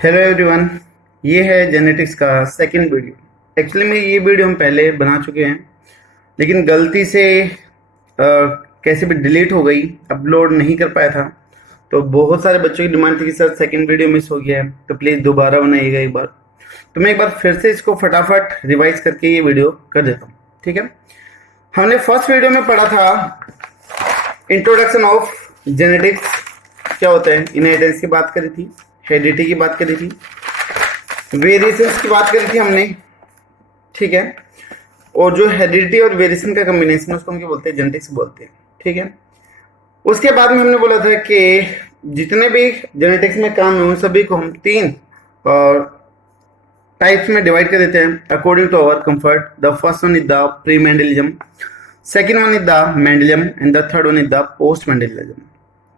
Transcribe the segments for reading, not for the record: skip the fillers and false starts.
Hello everyone, ये है genetics का सेकंड वीडियो। एक्चुअली में ये वीडियो हम पहले बना चुके हैं, लेकिन गलती से कैसे भी डिलीट हो गई, अपलोड नहीं कर पाया था। तो बहुत सारे बच्चों की डिमांड थी कि सर सेकंड वीडियो मिस हो गया है, तो प्लीज़ दोबारा बनाइएगा एक बार। तो मैं एक बार फिर से इसको फटाफट रिवाइज करके ये वीडियो कर देता हूँ, ठीक है। हमने फर्स्ट वीडियो में पढ़ा था इंट्रोडक्शन ऑफ जेनेटिक्स, क्या होता है, इनहेरिटेंस की बात करी थी, हेरिडिटी की बात करी थी, वेरिएशंस की बात करी थी हमने, ठीक है। और जो हेरिडिटी और वेरिएशन का कॉम्बिनेशन उसको हम क्या बोलते हैं, जेनेटिक्स बोलते हैं, ठीक है। उसके बाद में हमने बोला था कि जितने भी जेनेटिक्स में काम है उन सभी को हम तीन टाइप्स में डिवाइड कर देते हैं according to our comfort. The first one is the pre Mendelism, second one is the Mendelism and the third one is the post Mendelism,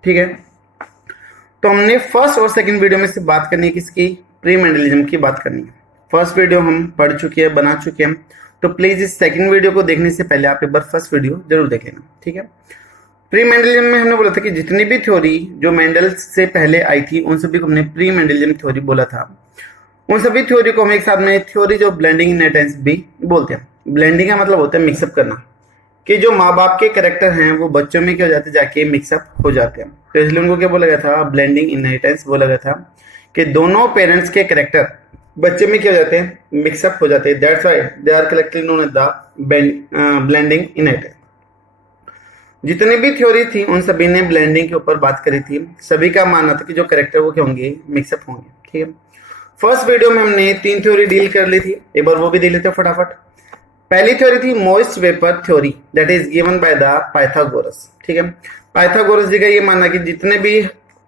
ठीक है। तो हमने फर्स्ट और सेकंड वीडियो में से बात करनी है किसकी, प्री मेंडलिज्म की बात करनी है। फर्स्ट वीडियो हम पढ़ चुके हैं, बना चुके हैं, तो प्लीज इस सेकंड वीडियो को देखने से पहले आप एक बार फर्स्ट वीडियो जरूर देख लेना, ठीक है। प्री मेंडलिज्म में हमने बोला था कि जितनी भी थ्योरी जो मेंडल से पहले आई थी उन सभी को हमने प्री मेंडलिज्म थ्योरी बोला था। उन सभी थ्योरी को हम एक साथ में थ्योरीज ऑफ ब्लेंडिंग इनहेरिटेंस भी बोलते हैं। ब्लेंडिंग का मतलब होता है मिक्सअप करना, कि जो माँ बाप के कैरेक्टर हैं वो बच्चों में क्या हो जाते हैं, जाके मिक्सअप हो जाते हैं। तो इसलिए उनको क्या बोला गया था, ब्लेंडिंग इनहेरिटेंस बोला गया था, कि दोनों पेरेंट्स के कैरेक्टर बच्चे में क्या हो जाते हैं, मिक्सअप हो जाते हैं। That's why they are collectively known as the blending inheritance. जितनी भी थ्योरी थी उन सभी ने ब्लेंडिंग के ऊपर बात करी थी। सभी का मानना था कि जो कैरेक्टर वो क्या होंगे, मिक्सअप होंगे, ठीक है। फर्स्ट वीडियो में हमने तीन थ्योरी डील कर ली थी, एक बार वो भी देख लेते हैं फटाफट। पहली थ्योरी थी moist vapour theory, that is given by the Pythagoras, ठीक है। पाइथागोरस जी का ये मानना कि जितने भी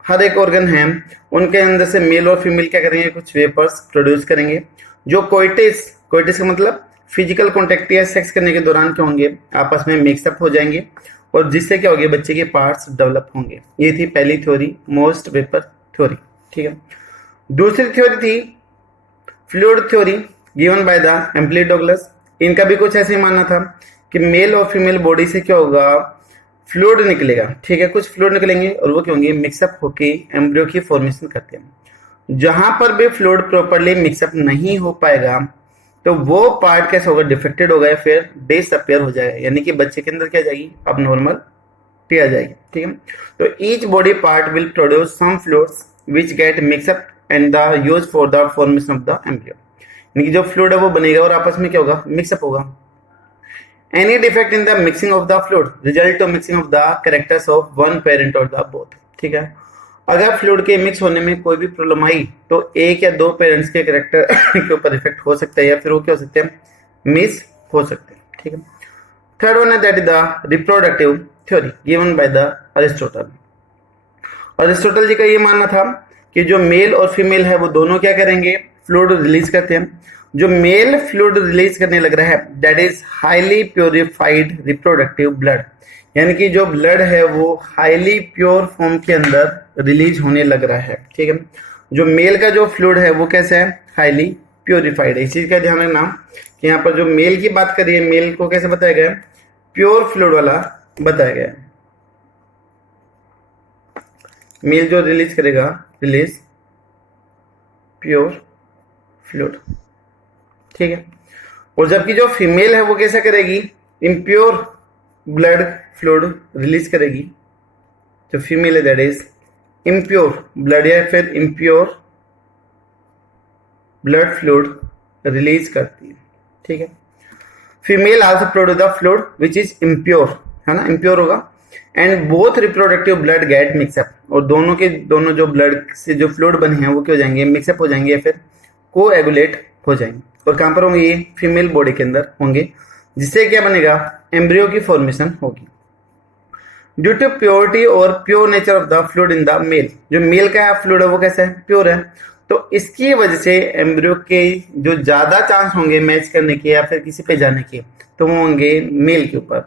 हर एक ऑर्गन है उनके अंदर से मेल और फीमेल क्या करेंगे, कुछ वेपर्स प्रोड्यूस करेंगे, जो कोइटिस का मतलब फिजिकल कॉन्टेक्ट या सेक्स करने के दौरान क्या होंगे, आपस में मिक्सअप हो जाएंगे, और जिससे क्या होगी, बच्चे के पार्ट्स डेवलप होंगे। ये थी पहली थ्योरी, मोस्ट वेपर थ्योरी, ठीक है। दूसरी थ्योरी थी fluid theory, given by the amply Douglas. इनका भी कुछ ऐसे ही मानना था कि मेल और फीमेल बॉडी से क्या होगा, फ्लूइड निकलेगा, ठीक है, कुछ फ्लूइड निकलेंगे और वो क्या होंगे, मिक्सअप होके एम्ब्रियो की फॉर्मेशन करते हैं। जहां पर भी फ्लूइड प्रॉपर्ली मिक्सअप नहीं हो पाएगा तो वो पार्ट कैसे होगा, डिफेक्टेड होगा या फिर डिसअपियर हो जाएगा, यानी कि बच्चे के अंदर क्या जाएगी, अब नॉर्मल आ जाएगी, ठीक है। तो each body part will produce some fluids which get mix up and the use for the formation of the embryo, यानी कि जो फ्लूइड है वो बनेगा और आपस में क्या होगा, मिक्सअप होगा। Any defect in the mixing of the fluid result of mixing of the characters of one parent और द बोथ, ठीक है। अगर फ्लूइड के मिक्स होने में कोई भी प्रॉब्लम आई तो एक या दो पेरेंट्स के कैरेक्टर के ऊपर इफेक्ट हो सकता है या फिर वो क्या हो सकते हैं, मिस हो सकते हैं, ठीक है। थर्ड वन है that is the reproductive theory given by the Aristotle. Aristotle ji का ये मानना था कि जो मेल और फीमेल है वो दोनों क्या करेंगे, फ्लूइड रिलीज करते हैं। जो मेल फ्लूइड रिलीज करने लग रहा है that is highly purified reproductive blood, यानी कि जो ब्लड है वो हाईली प्योर फॉर्म के अंदर रिलीज होने लग रहा है, ठीक है। जो मेल का जो फ्लूइड है वो कैसा है, हाईली प्योरिफाइड है। इस चीज का ध्यान रखना कि यहाँ पर जो मेल की बात करिए, मेल को कैसे बताया गया है, प्योर फ्लूइड वाला बताया गया है। मेल जो रिलीज करेगा, रिलीज प्योर फ्लूइड, ठीक है। और जबकि जो फीमेल है वो कैसा करेगी, इम्प्योर ब्लड फ्लूइड रिलीज करेगी। जो फीमेल है दैट इज इम्प्योर ब्लड या फिर इम्प्योर ब्लड फ्लूइड रिलीज करती है, ठीक है। Female also produce the fluid which is impure, है ना, इम्प्योर होगा। And both reproductive blood get mix up, और दोनों के दोनों जो ब्लड से जो फ्लूइड बने हैं वो क्या हो जाएंगे, मिक्सअप हो जाएंगे या फिर कोएगुलेट हो जाएंगे। और कहां पर होंगे, ये फीमेल बॉडी के अंदर होंगे, जिससे क्या बनेगा, एम्ब्रियो की फॉर्मेशन होगी। ड्यू टू प्योरिटी और pure nature of the fluid in the male, जो मेल का फ्लूइड है वो कैसा है, प्योर है, तो इसकी वजह से एम्ब्रियो के जो ज्यादा चांस होंगे मैच करने के या फिर किसी पे जाने के, तो वो होंगे मेल के ऊपर।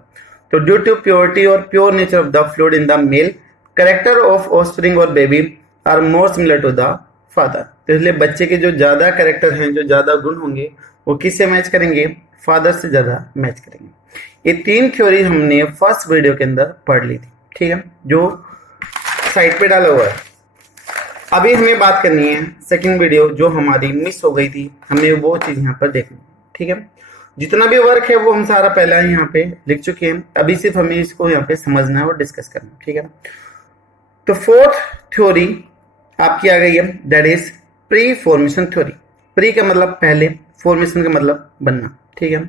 तो ड्यू टू प्योरिटी और pure nature of the fluid in the male, character of offspring और baby are more similar to the father. तो इसलिए बच्चे के जो ज्यादा कैरेक्टर हैं, जो ज्यादा गुण होंगे, वो किससे मैच करेंगे, फादर से ज्यादा मैच करेंगे। ये तीन थ्योरी हमने फर्स्ट वीडियो के अंदर पढ़ ली थी, ठीक है, जो साइट पे डाला हुआ है। अभी हमें बात करनी है सेकंड वीडियो जो हमारी मिस हो गई थी, हमें वो चीज यहाँ पर देखनी है। ठीक है, जितना भी वर्क है वो हम सारा पहला यहाँ पे लिख चुके हैं, अभी सिर्फ हमें इसको यहाँ पे समझना है और डिस्कस करना है। ठीक है, तो फोर्थ थ्योरी आपकी आ गई है, that is pre formation theory. Pre का मतलब पहले, फॉर्मेशन का मतलब बनना। ठीक है,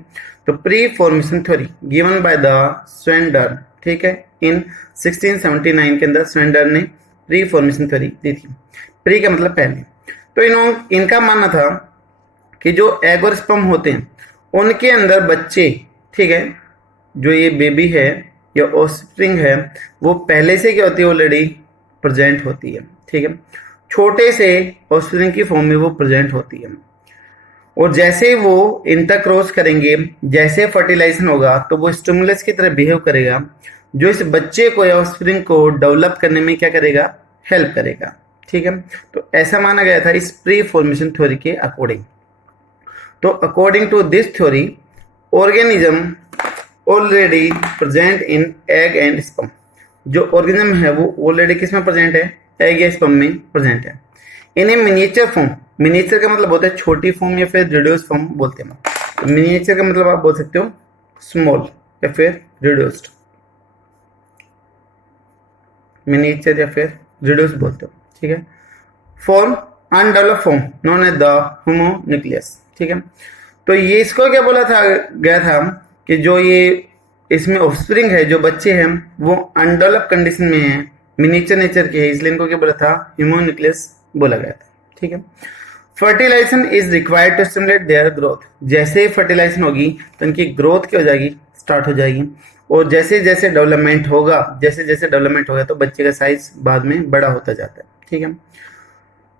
तो pre formation theory given by the Swender. ठीक है, इन 1679 के अंदर स्वेंडर ने प्री फॉर्मेशन थ्योरी दी थी। प्री का मतलब पहले। तो इनका मानना था कि जो एग और स्पर्म होते हैं उनके अंदर बच्चे, ठीक है, जो ये बेबी है या ऑफस्प्रिंग है, वो पहले से क्या होती है, ऑलरेडी प्रेजेंट होती है। ठीक है, छोटे से ऑफस्प्रिंग की फॉर्म में वो प्रेजेंट होती है, और जैसे वो इंटरक्रॉस करेंगे, जैसे फर्टिलाइजेशन होगा तो वो स्टिमुलस की तरह बिहेव करेगा, जो इस बच्चे को या ऑफस्प्रिंग को डेवलप करने में क्या करेगा, हेल्प करेगा। ठीक है, तो ऐसा माना गया था इस प्री फॉर्मेशन थ्योरी के अकॉर्डिंग। तो according to this theory, organism already present in egg and sperm. जो ऑर्गेनिज्म है वो ऑलरेडी किस में प्रेजेंट है, एग या स्पर्म में प्रेजेंट है। इन ए मिनिएचर फॉर्म, मिनिएचर का मतलब होता है छोटी फॉर्म या फिर रिड्यूस फॉर्म बोलते हैं। तो मिनिएचर का मतलब आप बोल सकते हो स्मॉल या फिर रिड्यूस्ड, मिनिएचर या फिर रिड्यूस बोलते हो। ठीक है, form undeveloped form known as the homunculus. ठीक है, तो ये इसको क्या बोला था गया था कि जो ये इसमें ऑफस्प्रिंग है, जो बच्चे हैं वो अनडेवलप कंडीशन में है, मिनिएचर नेचर के है, इसलिए इनको क्या बोला था, होमोन्यूक्लियस बोला गया था। ठीक है, fertilisation is required to stimulate their growth. जैसे ही फर्टिलाइजेशन होगी तो इनकी ग्रोथ क्या हो जाएगी, स्टार्ट हो जाएगी, और जैसे जैसे डेवलपमेंट होगा, जैसे जैसे डेवलपमेंट होगा तो बच्चे का साइज बाद में बड़ा होता जाता है। ठीक है,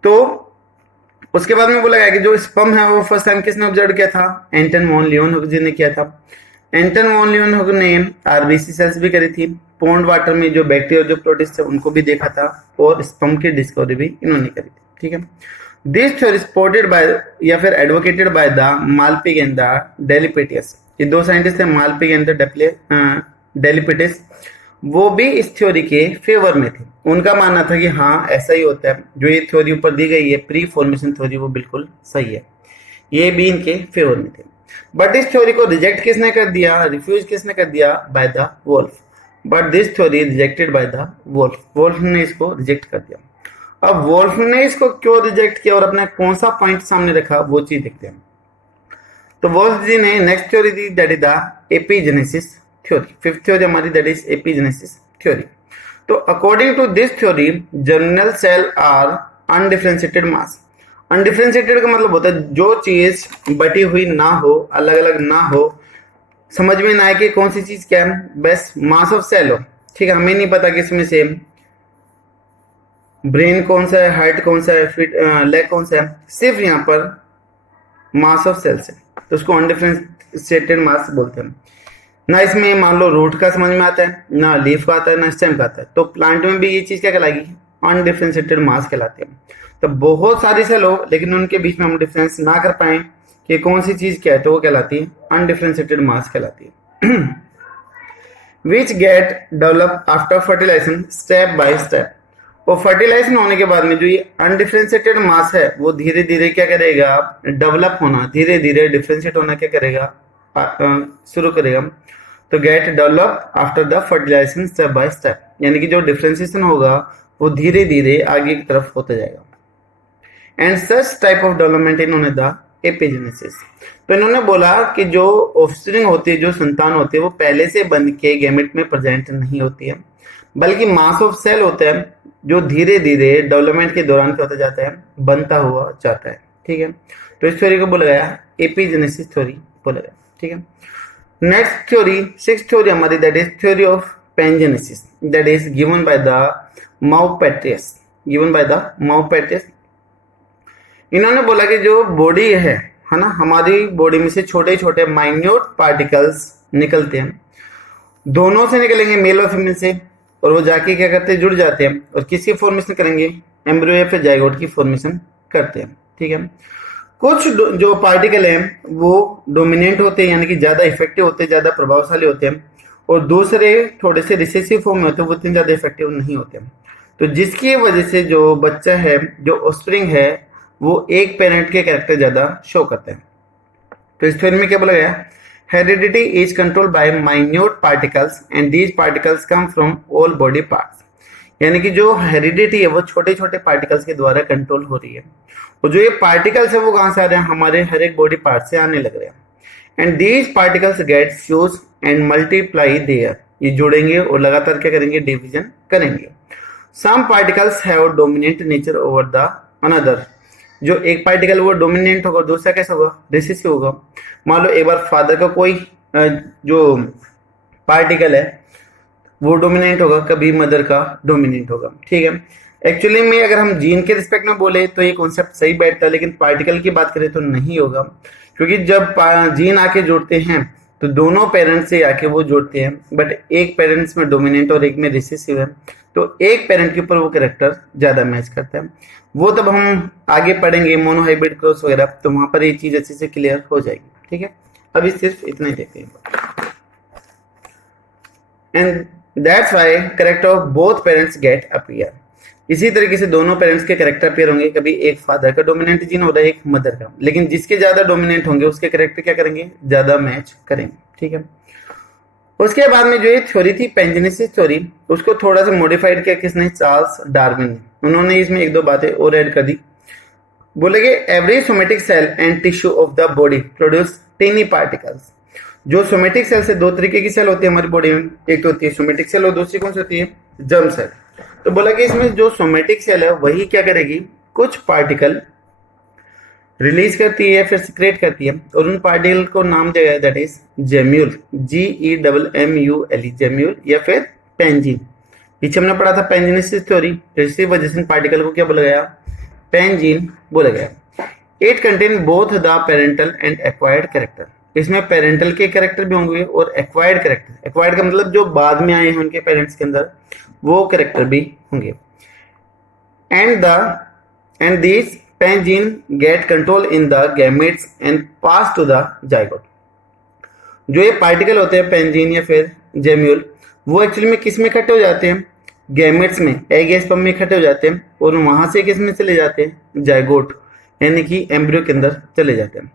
तो उसके बाद में बोला गया कि जो स्पर्म है वो फर्स्ट टाइम किसने ऑब्जर्व किया था, एंटन वॉन लियोनहुक जी ने किया था। एंटन वॉन लियोनहुक ने आरबीसी सेल्स भी करी थी, पॉन्ड वाटर में जो बैक्टीरिया जो प्रोटिस्ट थे उनको भी देखा था, और स्पर्म की डिस्कवरी भी इन्होंने करी थी। ठीक है, दिस थ्योरी सपोर्टेड बाय या फिर advocated by the Malpighi and the Dalenpatius. ये दो साइंटिस्ट थे, मालपिग एंड द डेलिपेटियस, वो भी इस थ्योरी के फेवर में थे। उनका मानना था कि हाँ ऐसा ही होता है, जो ये थ्योरी ऊपर दी गई है प्री फॉर्मेशन थ्योरी वो बिल्कुल सही है, ये भी इनके फेवर में थे। बट इस थ्योरी को रिजेक्ट किसने कर दिया, रिफ्यूज किसने कर दिया, by the Wolff. But this theory rejected by the Wolff, Wolff ने इसको रिजेक्ट कर दिया। अब वोल्फ ने इसको क्यों रिजेक्ट किया और अपना कौन सा पॉइंट सामने रखा, वो चीज देखते हैं। तो वोल्फ जी ने नेक्स्ट थ्योरी दी, that is the epigenesis theory. Fifth theory हमारी दैट इज एपिजेनेसिस थ्योरी। तो according to this theory, germinal cell are undifferentiated mass. Undifferentiated का मतलब होता है जो चीज बटी हुई ना हो, अलग अलग ना हो, समझ में ना आए कि कौन सी चीज क्या है, बस मास ऑफ सेल हो। ठीक है, हमें नहीं पता कि इसमें से ब्रेन कौन सा है, हार्ट कौन सा है, फिट लेग कौन सा है, सिर्फ यहाँ पर मास ऑफ सेल्स है, तो उसको अनडिफरेंशिएटेड मास बोलते हैं। ना इसमें मान लो रूट का समझ में आता है, ना लीफ का आता है, ना स्टेम का आता है, तो प्लांट में भी ये चीज क्या कहलाएगी, अनडिफरेंशिएटेड मास कहलाती है। तो बहुत सारी सेल हो लेकिन उनके बीच में हम डिफरेंस ना कर पाए कि कौन सी चीज क्या है, तो वो कहलाती है अनडिफरेंशिएटेड मास कहलाती है। Which get develop after fertilization step by step. और फर्टिलाइजेशन होने के बाद में जो ये अनडिफरेंशिएटेड मास है वो धीरे धीरे क्या करेगा, डेवलप होना, धीरे धीरे डिफरेंशिएट होना क्या करेगा, शुरू करेगा। तो get develop after the fertilisation step by step, यानी कि जो डिफरेंशिएशन होगा वो धीरे धीरे आगे की तरफ होता जाएगा। And such type of development इन्होंने द एपिजेनेसिस। तो इन्होंने बोला कि जो ऑफस्प्रिंग होती है, जो संतान होती है, वो पहले से बन के गैमेट में प्रेजेंट नहीं होती है, बल्कि मास ऑफ सेल होता है जो धीरे धीरे डेवलपमेंट के दौरान क्या होता जाता है, बनता हुआ जाता है। ठीक है, तो इस थ्योरी को बोला गया एपिजेनेसिस थ्योरी बोला गया। ठीक है, नेक्स्ट थ्योरी, सिक्स्थ थ्योरी हमारी, that is theory of pangenesis, that is given by the Maupertuis, given by the Maupertuis. इन्होंने बोला कि जो बॉडी है ना, हमारी बॉडी में से छोटे छोटे माइन्यूट पार्टिकल्स निकलते हैं, दोनों से निकलेंगे, मेल और फीमेल से, और वो जाके क्या करते हैं, जुड़ जाते हैं, और किसकी फॉर्मेशन करेंगे, एम्ब्रियो या फिर जाइगोट की फॉर्मेशन करते हैं। ठीक है, कुछ जो पार्टिकल हैं वो डोमिनेंट होते हैं, यानी कि ज्यादा इफेक्टिव होते हैं, ज्यादा प्रभावशाली होते हैं, और दूसरे थोड़े से रिसेसिव फॉर्म में होते हैं, वो इतने ज्यादा इफेक्टिव नहीं होते हैं। तो जिसकी वजह से जो बच्चा है, जो ऑफस्प्रिंग है, वो एक पेरेंट के कैरेक्टर ज्यादा शो करते हैं। तो इस थ्योरी में क्या बोला गया, heredity is controlled by minute particles and these particles come from all body parts. यानी कि जो हेरिडिटी है वो छोटे छोटे पार्टिकल्स के द्वारा कंट्रोल हो रही है, और जो ये पार्टिकल्स है वो कहां से आ रहे हैं, हमारे हर एक बॉडी पार्ट से आने लग रहे हैं। And these particles get fuse and multiply there, ये जुड़ेंगे और लगातार क्या करेंगे, डिवीजन करेंगे। Some particles have dominant nature over the another, जो एक पार्टिकल वो डोमिनेंट होगा, दूसरा कैसा होगा, रिसेसिव होगा। मान लो एक बार फादर का कोई जो पार्टिकल है वो डोमिनेंट होगा, कभी मदर का डोमिनेंट होगा, ठीक है। एक्चुअली में अगर हम जीन के रिस्पेक्ट में बोले तो ये कॉन्सेप्ट सही बैठता है, लेकिन पार्टिकल की बात करें तो नहीं होगा, क्योंकि जब जीन आके जुड़ते हैं तो दोनों पेरेंट्स से आके वो जुड़ते हैं, बट एक पेरेंट्स में डोमिनेंट और एक में रिसेसिव है, तो एक पेरेंट के ऊपर वो कैरेक्टर ज्यादा मैच करता है। वो तब हम आगे पढ़ेंगे मोनोहाइब्रिड क्रॉस वगैरह, तो वहां पर ये चीज अच्छे से क्लियर हो जाएगी, ठीक है। अभी सिर्फ इतना ही देखते हैं। And that's why character of both parents get appear. इसी तरीके से दोनों पेरेंट्स के कैरेक्टर अपीयर होंगे, कभी एक फादर का डोमिनेंट जीन हो रहा है, एक मदर का, लेकिन जिसके ज्यादा डोमिनेंट होंगे उसके कैरेक्टर क्या करेंगे, ज्यादा मैच करेंगे, ठीक है। उसके बाद में जो ये थ्योरी थी पेंजेनेसिस थ्योरी, उसको थोड़ा सा मॉडिफाइड किया किसने, चार्ल्स डार्विन ने। उन्होंने इसमें एक दो बातें और ऐड कर दी। बोले कि every somatic cell and tissue of the body produce tiny particles. जो सोमेटिक सेल से दो तरीके की सेल होती है हमारी बॉडी में, एक तो होती है सोमेटिक सेल और दूसरी कौन सी होती है, जर्म सेल। तो बोला कि इसमें जो सोमेटिक सेल है वही क्या करेगी, कुछ पार्टिकल रिलीज करती है, फिर सिक्रेट करती है, और उन पार्टिकल को नाम दिया गया that is gemmule, GEMMULE, gemmule या फिर पेंजीन। पीछे हमने पढ़ा था पेंजिनेसिस थ्योरी, तो इसी वजह से पार्टिकल को क्या बोला गया, पेंजीन बोला गया। It contain both the parental and acquired character. इसमें पेरेंटल के कैरेक्टर भी होंगे और एक्वायर्ड कैरेक्टर, एक्वायर्ड का मतलब जो बाद में आए हैं उनके पेरेंट्स के अंदर, वो कैरेक्टर भी होंगे। And this pangene get control in the gametes and pass to the zygote. जो ये पार्टिकल होते हैं पेंजीन या फिर जेम्यूल, वो एक्चुअली में किस में इकट्ठे हो जाते हैं, गैमेट्स में, एग या स्पर्म में इकट्ठे हो जाते हैं, और वहां से किस में चले जाते हैं, जाइगोट यानी कि एम्ब्रियो के अंदर चले जाते हैं।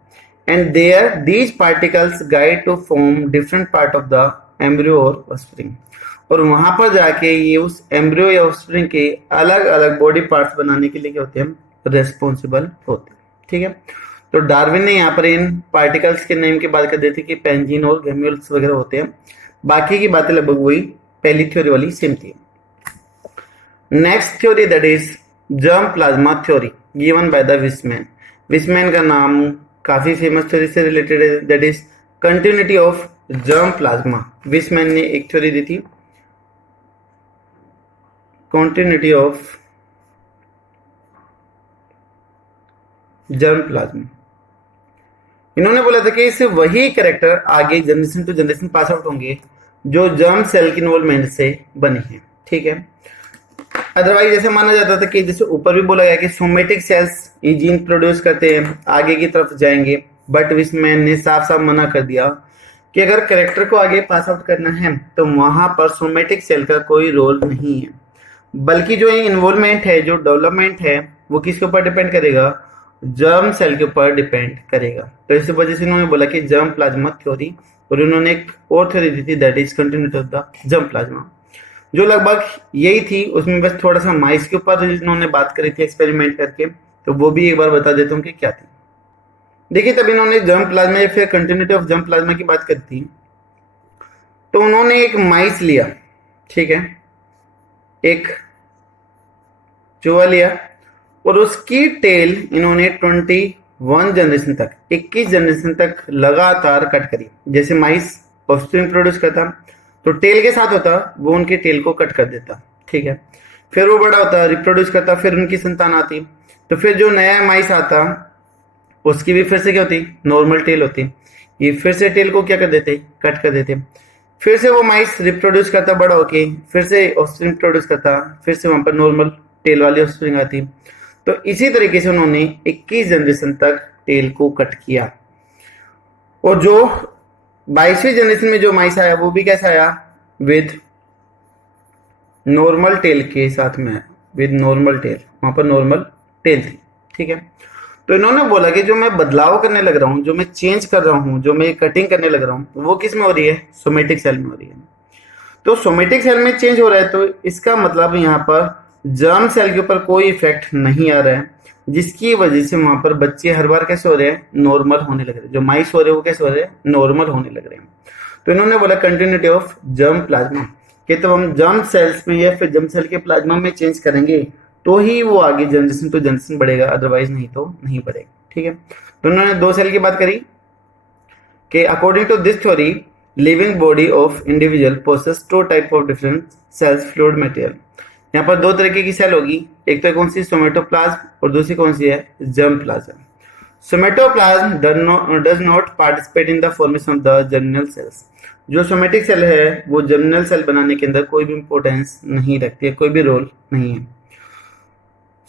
And there these particles guide to form different part of the embryo और ऑफस्प्रिंग, और वहां पर जाके ये उस एम्ब्रियो या ऑफस्प्रिंग के अलग अलग बॉडी पार्ट्स बनाने के लिए क्या होते हैं, रेस्पॉन्सिबल होते हैं, ठीक है। तो डार्विन ने यहाँ पर इन पार्टिकल्स के नेम की बात कर दी थी कि पेंजीन और गैम्यूल्स वगैरह होते हैं, बाकी की बातें लगभग वही पहली थ्योरी वाली सेम थी। Next theory that is germ plasma theory given by the Weissman. Weissman का नाम काफी फेमस थ्योरी से रिलेटेड है, that is continuity of germ plasma. Weissman ने एक थ्योरी दी थी, कंटिन्यूटी ऑफ जर्म प्लाज्मा। इन्होंने बोला था कि इससे वही कैरेक्टर आगे generation to generation pass out होंगे जो जर्म सेल की इन्वॉल्वमेंट से बने हैं, ठीक है। अदरवाइज जैसे माना जाता था कि जैसे ऊपर भी बोला गया कि सोमेटिक सेल्स ये जीन प्रोड्यूस करते हैं, आगे की तरफ जाएंगे, बट विस्मैन ने साफ साफ मना कर दिया कि अगर कैरेक्टर को आगे पास आउट करना है तो वहां पर सोमेटिक सेल का कोई रोल नहीं है, बल्कि जो इन्वॉल्वमेंट है, जो डेवलपमेंट है, वो किसके ऊपर डिपेंड करेगा, जर्म सेल के ऊपर डिपेंड करेगा। तो इस वजह से इन्होंने बोला कि जर्म प्लाज्मा थ्योरी, और इन्होंने एक और थ्योरी दी थी that is continuity of the germ plasma, जो लगभग यही थी। उसमें बस थोड़ा सा माइस के ऊपर इन्होंने बात करी थी एक्सपेरिमेंट करके, तो वो भी एक बार बता देता हूँ कि क्या थी। देखिए, तब इन्होंने जर्म प्लाज्मा या फिर कंटिन्यूटी ऑफ जर्म प्लाज्मा की बात करी थी, तो उन्होंने एक माइस लिया, ठीक है, एक चूहा लिया, और उसकी टेल इन्होंने 21 जनरेशन तक, 21 जनरेशन तक लगातार कट करी। जैसे माइस ऑफस्प्रिंग प्रोड्यूस करता तो टेल के साथ होता, वो उनके टेल को कट कर देता, ठीक है। फिर वो बड़ा होता, रिप्रोड्यूस करता, फिर उनकी संतान आती, तो फिर जो नया माइस आता उसकी भी फिर से क्या होती, नॉर्मल टेल होती, ये फिर से टेल को क्या कर देते, कट कर देते। फिर से वो माइस रिप्रोड्यूस करता बड़ा होके, फिर से ऑफस्प्रिंग प्रोड्यूस करता, फिर से वहां पर नॉर्मल टेल वाली ऑफस्प्रिंग आती। तो इसी तरीके से उन्होंने 21 जनरेशन तक टेल को कट किया, और जो 22वीं जनरेशन में जो माइस आया वो भी कैसा आया, विद नॉर्मल टेल के साथ में आया। विद नॉर्मल टेल, वहां पर नॉर्मल टेल थी, ठीक है। तो इन्होंने बोला कि जो मैं बदलाव करने लग रहा हूँ, जो मैं चेंज कर रहा हूँ, जो मैं कटिंग करने लग रहा हूँ, वो किस में हो रही है, सोमेटिक सेल में हो रही है। तो सोमेटिक सेल में चेंज हो रहा है, तो इसका मतलब यहाँ पर जर्म सेल के ऊपर कोई इफेक्ट नहीं आ रहा है, जिसकी वजह से वहां पर बच्चे हर बार कैसे हो रहे हैं, नॉर्मल होने लग रहे हैं। जो माइस हो रहे हैं वो कैसे हो रहे हैं, नॉर्मल होने लग रहे हैं। तो इन्होंने बोला कंटिन्यूटी ऑफ जर्म प्लाज्मा, कि तो हम जर्म सेल्स में या फिर जर्म सेल के प्लाज्मा में चेंज करेंगे तो ही वो आगे जनरेशन टू जनरेशन बढ़ेगा, अदरवाइज नहीं तो नहीं बढ़ेगा, ठीक है। तो उन्होंने 2 सेल की बात करी कि according to this theory living body of individual possess 2 type of different cells fluid material. यहाँ पर 2 तरीके की सेल होगी, एक तो कौन सी, सोमेटोप्लाज्म, और दूसरी कौन सी है, germ plasm. Somatoplasm does not participate in the formation of the germinal cells. जो सोमेटिक सेल है वो जर्मिनल सेल बनाने के अंदर कोई भी इंपॉर्टेंस नहीं रखती है, कोई भी रोल नहीं है।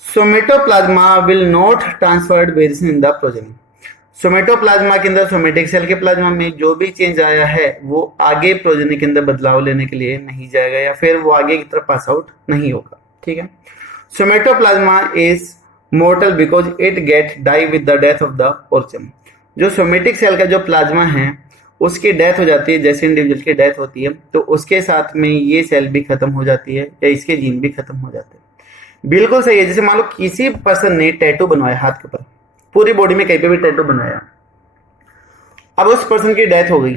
Somatoplasm will not transferred variation in the progeny. Somatoplasm के अंदर, सोमेटिक सेल के प्लाज्मा में जो भी चेंज आया है वो आगे प्रोजेनी के अंदर बदलाव लेने के लिए नहीं जाएगा, या फिर वो आगे की तरफ पास आउट नहीं होगा, ठीक है। Somatoplasm is mortal because it get die with the death of the organism. जो सोमेटिक सेल का जो प्लाज्मा है उसकी डेथ हो जाती है, जैसे इंडिविजुअल की डेथ होती है तो उसके साथ में ये सेल भी खत्म हो जाती है, या इसके जीन भी खत्म हो जाते हैं। बिल्कुल सही है। जैसे मान लो किसी पर्सन ने टैटू बनवाया हाथ के ऊपर, पूरी बॉडी में कहीं पे भी टैटू बनाया, अब उस पर्सन की डेथ हो गई,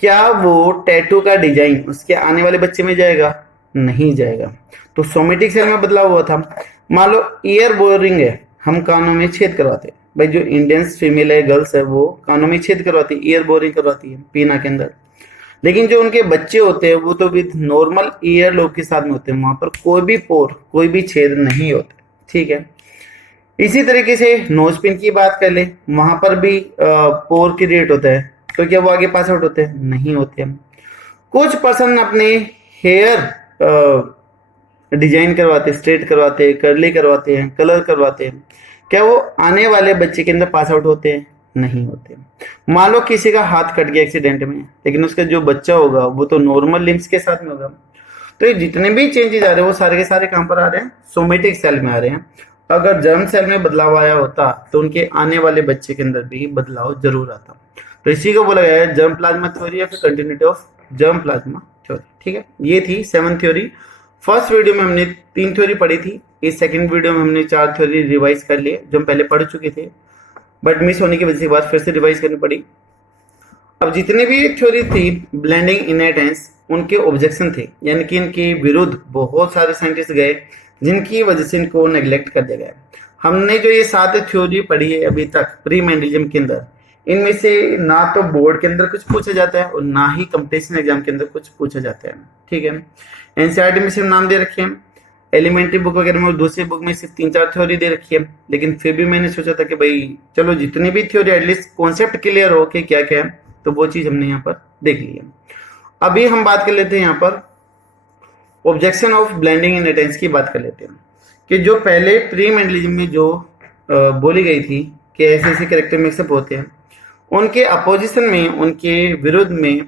क्या वो टैटू का डिजाइन उसके आने वाले बच्चे में जाएगा, नहीं जाएगा। तो सोमेटिक सेल में बदलाव हुआ था। मान लो ईयर बोरिंग है, हम कानों में छेद करवाते हैं, भाई जो इंडियंस फीमेल है, गर्ल्स है, वो कानों में छेद करवाती है, ईयर बोरिंग करवाती है पीना के अंदर। लेकिन जो उनके बच्चे होते हैं वो तो विद नॉर्मल ईयर लोब के साथ में होते हैं, वहां पर कोई भी पोर, कोई भी छेद नहीं होता, ठीक है। इसी तरीके से नोज पिन की बात कर ले, वहां पर भी पोर क्रिएट होता है, तो क्या वो आगे पास आउट होते हैं, नहीं होते हैं। कुछ पर्सन अपने हेयर डिजाइन करवाते, स्ट्रेट करवाते, कर्ली करवाते हैं, कलर करवाते हैं, क्या वो आने वाले बच्चे के अंदर पास आउट होते हैं, नहीं होते। मान लो किसी का हाथ कट गया एक्सीडेंट में, लेकिन उसका जो बच्चा होगा वो तो नॉर्मल लिम्स के साथ में होगा। तो ये जितने भी चेंजेस आ रहे हैं वो सारे के सारे कहां पर आ रहे हैं, सोमेटिक सेल में आ रहे हैं। अगर जर्म सेल में बदलाव आया होता तो उनके आने वाले बच्चे के अंदर भी बदलाव जरूर आता। तो इसी को बोला गया है जर्म प्लाज्मा थ्योरी या फिर continuity of germ plasma theory, ठीक है। ये थी 7th थ्योरी। फर्स्ट वीडियो में हमने 3 थ्योरी पढ़ी थी, इस सेकंड वीडियो में हमने 4 थ्योरी रिवाइज कर लिए जो हम पहले पढ़ चुके थे, बट मिस होने की वजह से बाद फिर से रिवाइज करनी पड़ी। अब जितने भी थ्योरी थी ब्लेंडिंग इनहेरिटेंस, उनके ऑब्जेक्शन थे, यानी कि इनके विरुद्ध बहुत सारे साइंटिस्ट गए जिनकी वजह से इनको नेग्लेक्ट कर दिया गया। हमने जो ये 7 थ्योरी पढ़ी है अभी तक प्री मेंडलिज्म के अंदर, इनमें से ना तो बोर्ड के अंदर कुछ पूछा जाता है और ना ही कंपटीशन एग्जाम के अंदर कुछ पूछा जाता है, ठीक है। एनसीईआरटी में सिर्फ नाम दे रखे हैं, एलिमेंट्री बुक वगैरह में और दूसरी बुक में सिर्फ 3-4 थ्योरी दे रखी है, लेकिन फिर भी मैंने सोचा था कि भाई चलो जितनी भी थ्योरी एटलीस्ट कॉन्सेप्ट क्लियर हो कि क्या क्या है, तो वो चीज हमने यहाँ पर देख ली है। अभी हम बात कर लेते हैं यहाँ पर ऑब्जेक्शन ऑफ ब्लेंडिंग इनहेरिटेंस की बात कर लेते हैं, कि जो पहले प्री मेंडलिज्म में जो बोली गई थी कि ऐसे ऐसे कैरेक्टर मिक्सअप होते हैं, उनके अपोजिशन में, उनके विरुद्ध में,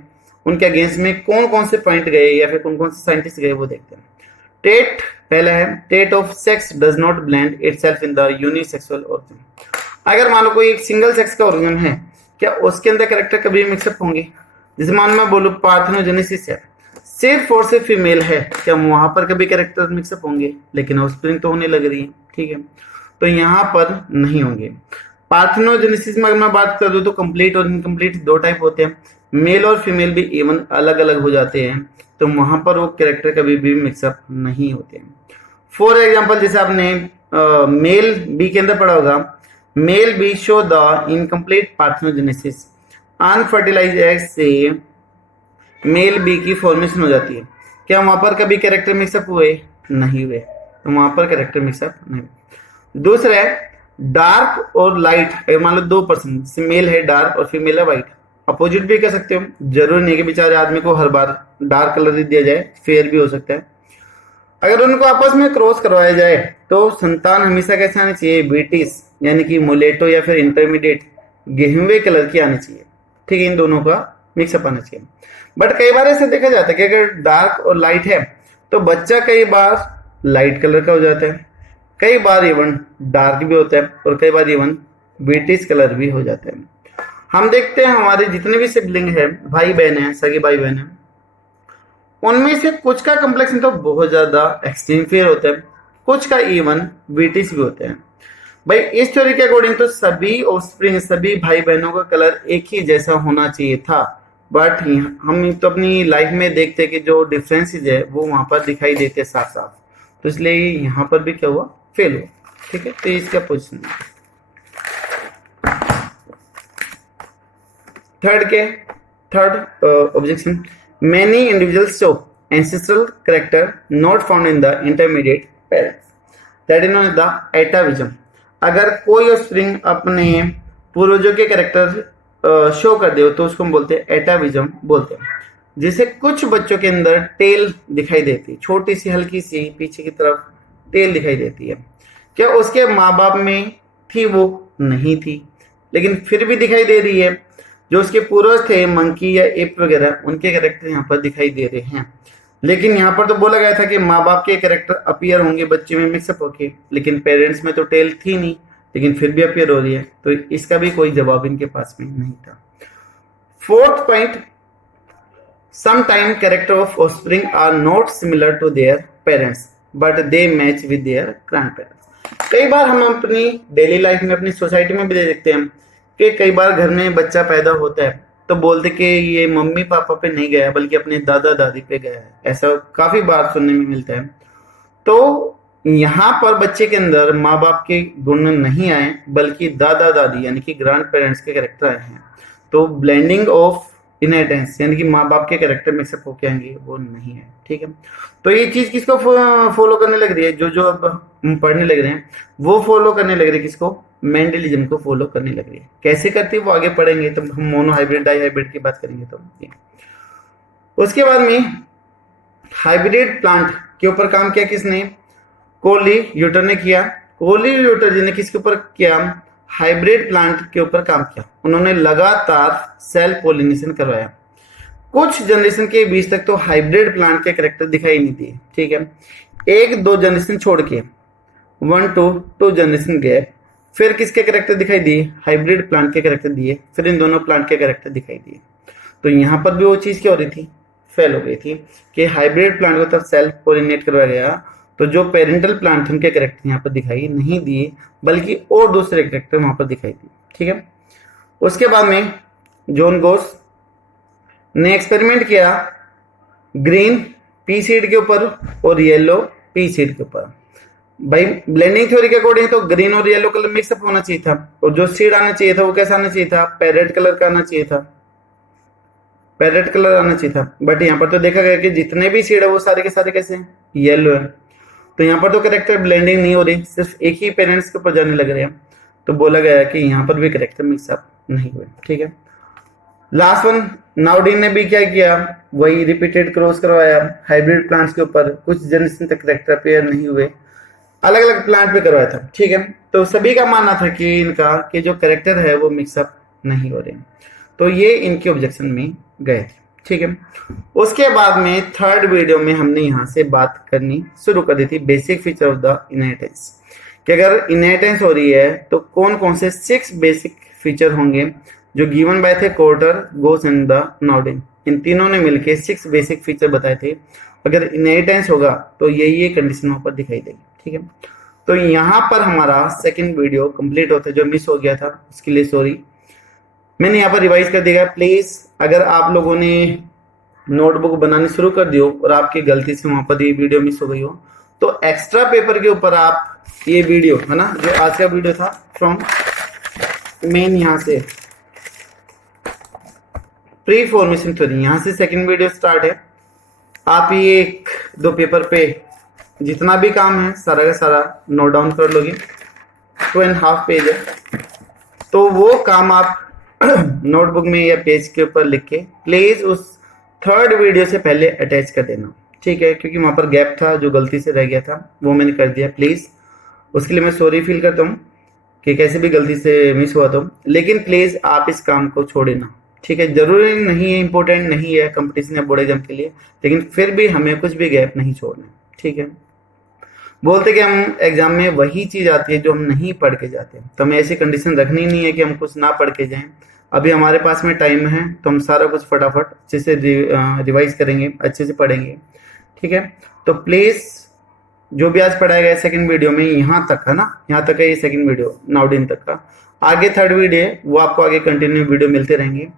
उनके अगेंस्ट में कौन कौन से पॉइंट गए या फिर कौन कौन से साइंटिस्ट गए वो देखते हैं। टेट पहला है, टेट of sex does not blend itself in the unisexual organ. अगर मान लो कोई एक सिंगल सेक्स का ऑर्गन है, क्या उसके अंदर कैरेक्टर कभी मिक्सअप होंगे? जैसे मान मैं बोलूं पार्थेनोजेनेसिस है, सिर्फ और सिर्फ फीमेल है, क्या वहां पर कभी कैरेक्टर मिक्सअप होंगे? लेकिन ऑफस्प्रिंग तो होने लग रही है, ठीक है, तो यहाँ पर नहीं होंगे। पार्थेनोजेनेसिस में अगर मैं बात कर दूं तो कंप्लीट और इनकम्प्लीट 2 टाइप होते हैं, मेल और फीमेल भी इवन अलग अलग हो जाते हैं, तो वहां पर वो कैरेक्टर कभी भी मिक्सअप नहीं होते हैं। फॉर एग्जाम्पल जैसे आपने मेल बी के अंदर पढ़ा होगा, male bee show the incomplete parthenogenesis, unfertilised egg से मेल बी की फॉर्मेशन हो जाती है, क्या वहां पर कभी कैरेक्टर मिक्सअप हुए? नहीं हुए, तो वहां पर कैरेक्टर मिक्सअप नहीं। दूसरा है डार्क और लाइट, अगर मान लो 2 पर्सन, मेल है डार्क और फीमेल है व्हाइट, अपोजिट भी कर सकते हो, जरूरी नहीं कि बेचारे आदमी को हर बार डार्क कलर ही दिया जाए, फेयर भी हो सकता है। अगर उनको आपस में क्रॉस करवाया जाए तो संतान हमेशा कैसे आनी चाहिए? बीटिस, यानी कि मोलेटो या फिर इंटरमीडिएट गेहूं कलर की आनी चाहिए, ठीक है, इन दोनों का मिक्सअप आना चाहिए। बट कई बार ऐसा देखा जाता है कि अगर डार्क और लाइट है तो बच्चा कई बार लाइट कलर का हो जाता है, कई बार इवन डार्क भी होता है और कई बार इवन ब्रिटिश कलर भी हो जाता है। हम देखते हैं हमारे जितने भी सिबलिंग है, भाई बहन है, सगे भाई बहन है, उनमें से कुछ का कम्प्लेक्शन तो बहुत ज्यादा एक्सट्रीम फेयर होता है, कुछ का इवन ब्रिटिश भी होते हैं। भाई इस थ्योरी के अकॉर्डिंग तो सभी ऑफस्प्रिंग, सभी भाई बहनों का कलर एक ही जैसा होना चाहिए था, बट हम तो अपनी लाइफ में देखते हैं कि जो डिफरेंसेस है वो वहां पर दिखाई देते हैं साफ साफ, तो इसलिए यहाँ पर भी क्या हुआ, फेल हुआ। ठीक है, तो इसका position third objection, many individuals show ancestral character not found in the intermediate parents, that is known as the atavism. अगर कोई ऑफस्प्रिंग अपने पूर्वजों के कैरेक्टर शो कर दे तो उसको हम बोलते हैं एटाविज्म बोलते हैं, जिसे कुछ बच्चों के अंदर टेल दिखाई देती है, छोटी सी हल्की सी पीछे की तरफ टेल दिखाई देती है। क्या उसके माँ बाप में थी? वो नहीं थी, लेकिन फिर भी दिखाई दे रही है। जो उसके पूर्वज थे मंकी या एप वगैरह, उनके कैरेक्टर यहाँ पर दिखाई दे रहे हैं। लेकिन यहाँ पर तो बोला गया था कि माँ बाप के कैरेक्टर अपीयर होंगे बच्चे में मिक्सअप होके, लेकिन पेरेंट्स में तो टेल थी नहीं, लेकिन फिर भी अपीयर हो रही है, तो इसका भी कोई जवाब इनके पास में नहीं था। Fourth point, sometime character of offspring are not similar to their parents but they match with their grandparents. कई बार हम अपनी डेली लाइफ में, अपनी सोसाइटी में भी देखते हैं कि कई बार घर में बच्चा पैदा होता है तो बोलते कि ये मम्मी पापा पे नहीं गया बल्कि अपने दादा दादी पे गया है, ऐसा काफी बार सुनने में मिलता है। तो यहाँ पर बच्चे के अंदर माँ बाप के गुण नहीं आए बल्कि दादा दादी यानी कि ग्रैंड पेरेंट्स के कैरेक्टर आए हैं। तो ब्लेंडिंग ऑफ इनहेरिटेंस यानी कि माँ बाप के कैरेक्टर मिक्सअप होके आएंगे वो नहीं है। ठीक है, तो ये चीज किसको फॉलो करने लग रही है? जो अब हम पढ़ने लग रहे हैं वो फॉलो करने लग रहे हैं किसको? मेंडलिज्म को फॉलो करने लग रही है। कैसे करती है वो आगे पढ़ेंगे, तो हम मोनो हाइब्रिड डाई हाइब्रिड की बात करेंगे। तो उसके बाद में हाइब्रिड प्लांट के ऊपर काम किया किसने? कोली यूटर ने किया। कोली यूटर जी ने किसके ऊपर किया? हाइब्रिड प्लांट के ऊपर काम किया। उन्होंने लगातार सेल पोलिनेशन करवाया। कुछ जनरेशन के बीच तक तो हाइब्रिड प्लांट के कैरेक्टर दिखाई नहीं दिए। ठीक है, एक दो जनरेशन छोड़ के 1 to 2 जनरेशन गैप फिर किसके कैरेक्टर दिखाई दिए? हाइब्रिड प्लांट के कैरेक्टर दिए, फिर इन दोनों प्लांट के कैरेक्टर दिखाई दिए। तो यहाँ पर भी वो चीज क्या हो रही थी? फेल हो गई थी कि हाइब्रिड प्लांट को तब सेल्फ पोलिनेट करवाया गया तो जो पेरेंटल प्लांट थे उनके कैरेक्टर यहाँ पर दिखाई नहीं दिए बल्कि और दूसरे कैरेक्टर वहां पर दिखाई दिए। ठीक है, उसके बाद में जॉन गोस ने एक्सपेरिमेंट किया ग्रीन पी सीड के ऊपर और येलो पी सीड के ऊपर। भाई ब्लेंडिंग थ्योरी के अकॉर्डिंग तो ग्रीन और येलो कलर मिक्सअप होना चाहिए था और जो सीड आना चाहिए था वो कैसा आना चाहिए था? पैरेट कलर का आना चाहिए था, पैरेट कलर आना चाहिए था। बट यहाँ पर तो देखा गया कि जितने भी सीड है वो सारे के सारे कैसे येलो है। तो यहाँ पर तो कैरेक्टर ब्लेंडिंग नहीं हो रही, सिर्फ एक ही पेरेंट्स के ऊपर जाने लग रहे हैं। तो बोला गया है कि यहाँ पर भी कैरेक्टर मिक्सअप नहीं हुए। ठीक है, लास्ट वन नाउडिन ने भी क्या किया? वही रिपीटेड क्रॉस करवाया हाइब्रिड प्लांट्स के ऊपर। कुछ जनरेशन तक कैरेक्टर पेयर नहीं हुए, अलग अलग प्लांट पे करवाया था। ठीक है, तो सभी का मानना था कि इनका कि जो कैरेक्टर है वो मिक्सअप नहीं हो रहे, तो ये इनके ऑब्जेक्शन में गए थे। ठीक है, उसके बाद में थर्ड वीडियो में हमने यहाँ से बात करनी शुरू कर दी थी basic feature of the inheritance, कि अगर इनहेरिटेंस हो रही है तो कौन कौन से 6 बेसिक फीचर होंगे जो गिवन बाय थे कोर्टर, गोस एंड द नाउडिन। इन तीनों ने मिलके 6 बेसिक फीचर बताए थे। अगर इनहेरिटेंस होगा तो ये कंडीशन वहां पर दिखाई देगी। ठीक है, तो यहाँ पर हमारा सेकंड वीडियो कंप्लीट होता है, जो मिस हो गया था उसके लिए सॉरी। मैंने यहाँ पर रिवाइज कर दिया। प्लीज अगर आप लोगों ने नोटबुक बनानी शुरू कर दी हो और आपकी गलती से वहां पर ये वीडियो मिस हो गई हो तो एक्स्ट्रा पेपर के ऊपर आप ये वीडियो है ना, जो आज का वीडियो था फ्रॉम मेन, यहाँ से प्री फॉर्मेशन थ्योरी, यहाँ से सेकंड वीडियो स्टार्ट है। आप ये 1-2 पेपर पे जितना भी काम है सारा का सारा नोट डाउन कर लोगे। 2.5 पेज है, तो वो काम आप नोटबुक में या पेज के ऊपर लिख के प्लीज उस थर्ड वीडियो से पहले अटैच कर देना। ठीक है, क्योंकि वहां पर गैप था जो गलती से रह गया था वो मैंने कर दिया। प्लीज उसके लिए मैं सॉरी फील करता हूँ कि कैसे भी गलती से मिस हुआ तो, लेकिन प्लीज आप इस काम को छोड़े ना। ठीक है, जरूरी नहीं है, इंपॉर्टेंट नहीं है कंपटीशन या बोर्ड एग्जाम के लिए, लेकिन फिर भी हमें कुछ भी गैप नहीं छोड़ना। ठीक है, बोलते कि हम एग्जाम में वही चीज आती है जो हम नहीं पढ़ के जाते, तो हमें ऐसी कंडीशन रखनी नहीं है कि हम कुछ ना पढ़ के जाएं। अभी हमारे पास में टाइम है तो हम सारा कुछ फटाफट अच्छे से रिवाइज करेंगे, अच्छे से पढ़ेंगे। ठीक है, तो प्लीज जो भी आज पढ़ाया गया सेकंड वीडियो में यहाँ तक है ना, यहाँ तक है ये सेकंड वीडियो 9 दिन तक का। आगे थर्ड वीडियो है वो आपको आगे कंटिन्यू वीडियो मिलते रहेंगे।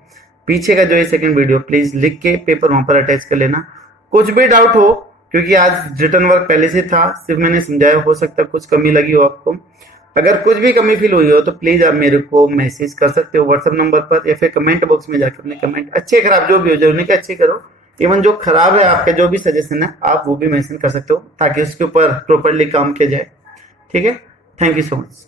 पीछे का जो है सेकंड वीडियो प्लीज लिख के पेपर वहां पर अटैच कर लेना। कुछ भी डाउट हो, क्योंकि आज रिटर्न वर्क पहले से था, सिर्फ मैंने समझाया, हो सकता है कुछ कमी लगी हो आपको। अगर कुछ भी कमी फील हुई हो तो प्लीज आप मेरे को मैसेज कर सकते हो व्हाट्सएप नंबर पर, या फिर कमेंट बॉक्स में जाकर अपने कमेंट अच्छे खराब जो भी हो जाए उन्हें अच्छे करो। इवन जो खराब है आपका जो भी सजेशन है आप वो भी मेंशन कर सकते हो, ताकि उसके ऊपर प्रॉपरली काम किया जाए। ठीक है, थैंक यू सो मच।